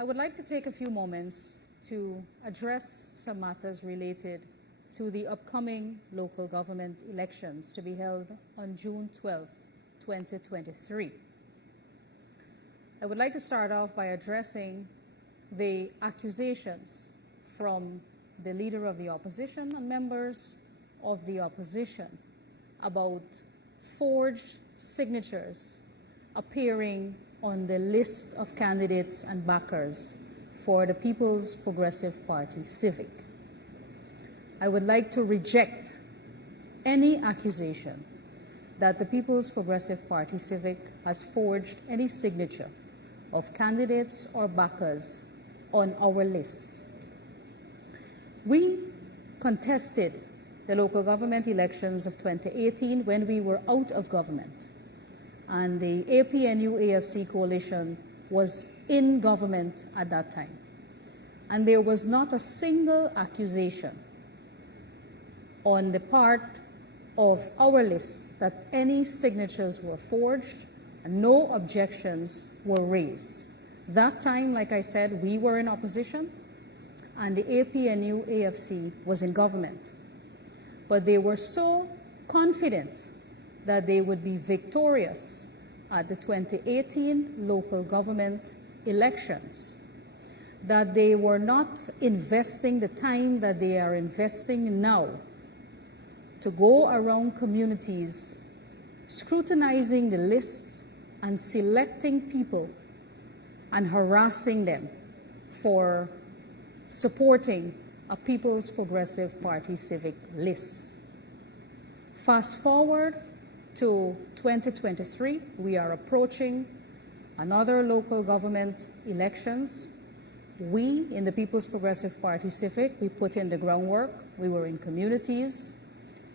I would like to take a few moments to address some matters related to the upcoming local government elections to be held on June 12, 2023. I would like to start off by addressing the accusations from the leader of the opposition and members of the opposition about forged signatures appearing on the list of candidates and backers for the People's Progressive Party Civic. I would like to reject any accusation that the People's Progressive Party Civic has forged any signature of candidates or backers on our list. We contested the local government elections of 2018 when we were out of government, and the APNU AFC coalition was in government at that time. And there was not a single accusation on the part of our list that any signatures were forged, and no objections were raised. That time, like I said, we were in opposition and the APNU AFC was in government. But they were so confident that they would be victorious at the 2018 local government elections that they were not investing the time that they are investing now to go around communities, scrutinizing the list and selecting people and harassing them for supporting a People's Progressive Party Civic list. Fast forward to 2023, we are approaching another local government elections. We, in the People's Progressive Party Civic, we put in the groundwork. We were in communities.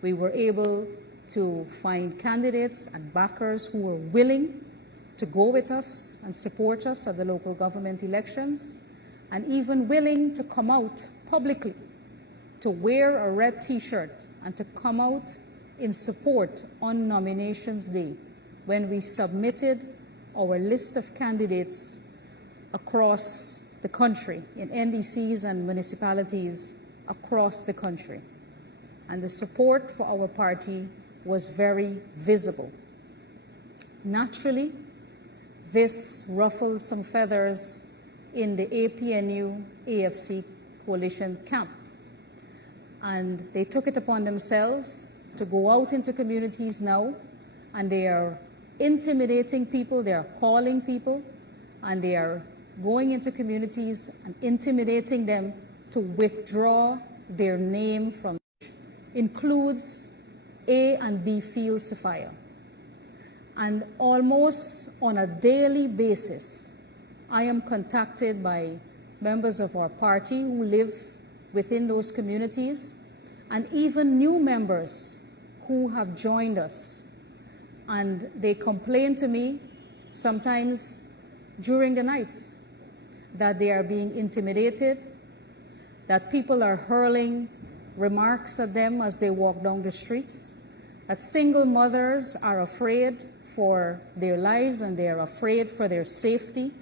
We were able to find candidates and backers who were willing to go with us and support us at the local government elections, and even willing to come out publicly to wear a red T-shirt and to come out in support on Nominations Day when we submitted our list of candidates across the country in NDCs and municipalities across the country. And the support for our party was very visible. Naturally, this ruffled some feathers in the APNU AFC coalition camp. And they took it upon themselves to go out into communities now, and they are intimidating people, they are calling people, and they are going into communities and intimidating them to withdraw their name from, includes A and B field Sophia. And almost on a daily basis, I am contacted by members of our party who live within those communities, and even new members who have joined us. And they complain to me sometimes during the nights that they are being intimidated, that people are hurling remarks at them as they walk down the streets, that single mothers are afraid for their lives and they are afraid for their safety.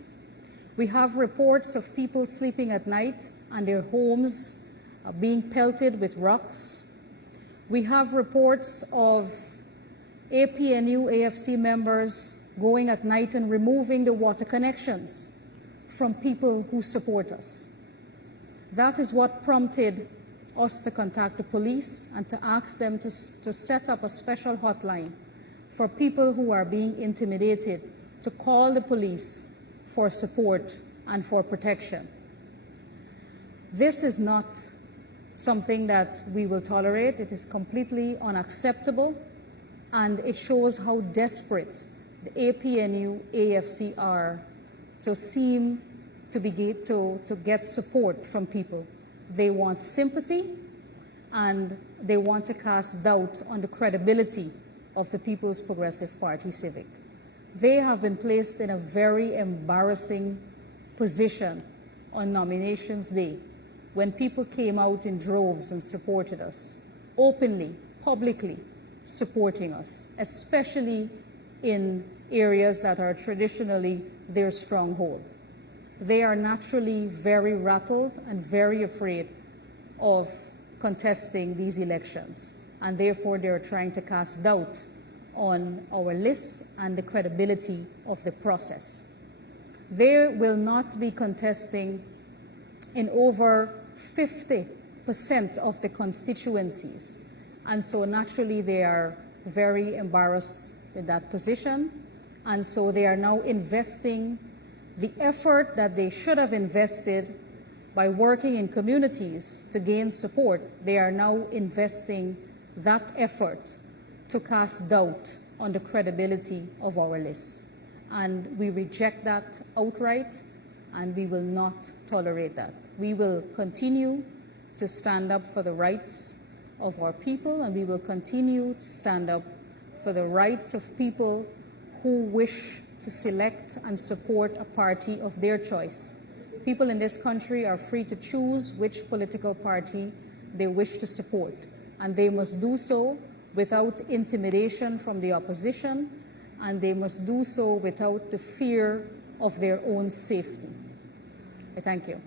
We have reports of people sleeping at night and their homes being pelted with rocks. We have reports of APNU AFC members going at night and removing the water connections from people who support us. That is what prompted us to contact the police and to ask them to set up a special hotline for people who are being intimidated to call the police for support and for protection. This is not something that we will tolerate. It is completely unacceptable, and it shows how desperate the APNU AFC are to seem to get support from people. They want sympathy, and they want to cast doubt on the credibility of the People's Progressive Party Civic. They have been placed in a very embarrassing position on Nominations Day when people came out in droves and supported us, openly, publicly supporting us, especially in areas that are traditionally their stronghold. they are naturally very rattled and very afraid of contesting these elections, and therefore they are trying to cast doubt on our lists and the credibility of the process. They will not be contesting in over 50% of the constituencies, and so naturally they are very embarrassed with that position, and so they are now investing the effort that they should have invested by working in communities to gain support. They are now investing that effort to cast doubt on the credibility of our lists. And we reject that outright, and we will not tolerate that. We will continue to stand up for the rights of our people, and we will continue to stand up for the rights of people who wish to select and support a party of their choice. People in this country are free to choose which political party they wish to support, and they must do so without intimidation from the opposition, and they must do so without the fear of their own safety. I thank you.